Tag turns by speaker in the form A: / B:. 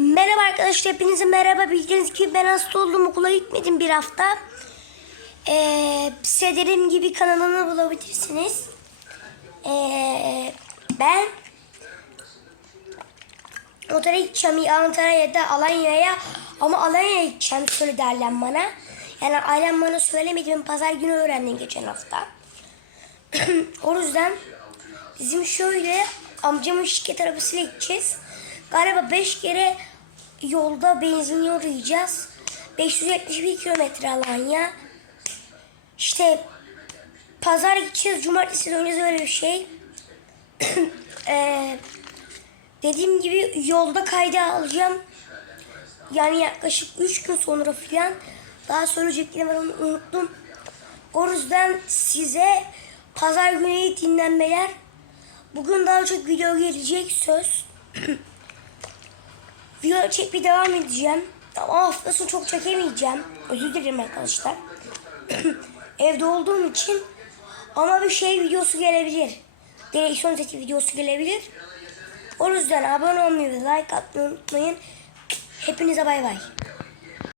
A: Merhaba arkadaşlar, hepinize merhaba. Bildiğiniz gibi ben hasta oldum, okula gitmedim bir hafta. Ee, size dediğim gibi kanalını bulabilirsiniz. Ee, ben Motora gideceğim ya Antalya'ya ya da Alanya'ya ama Alanya'ya gideceğim söyle derler bana. Yani ailem bana söylemedi, ben pazar günü öğrendim geçen hafta. o yüzden bizim şöyle amcamın şirket arabasıyla gideceğiz. Galiba 5 kere yolda benzinliğe uğrayacağız. 571 kilometre Alanya. İşte pazar gideceğiz, cumartesi döneceğiz öyle bir şey. Eee Dediğim gibi yolda kayda alacağım. Yani yaklaşık 3 gün sonra filan. Daha söyleyeceklerim var onu unuttum. O yüzden size pazar günü dinlenmeler. Bugün daha çok video gelecek söz. video çekmeye devam edeceğim. Ama hafta çok çekemeyeceğim. Özür dilerim arkadaşlar. Evde olduğum için. Ama bir şey videosu gelebilir. Direksiyon seti videosu gelebilir. O yüzden abone olmayı ve like atmayı unutmayın. Hepinize bay bay.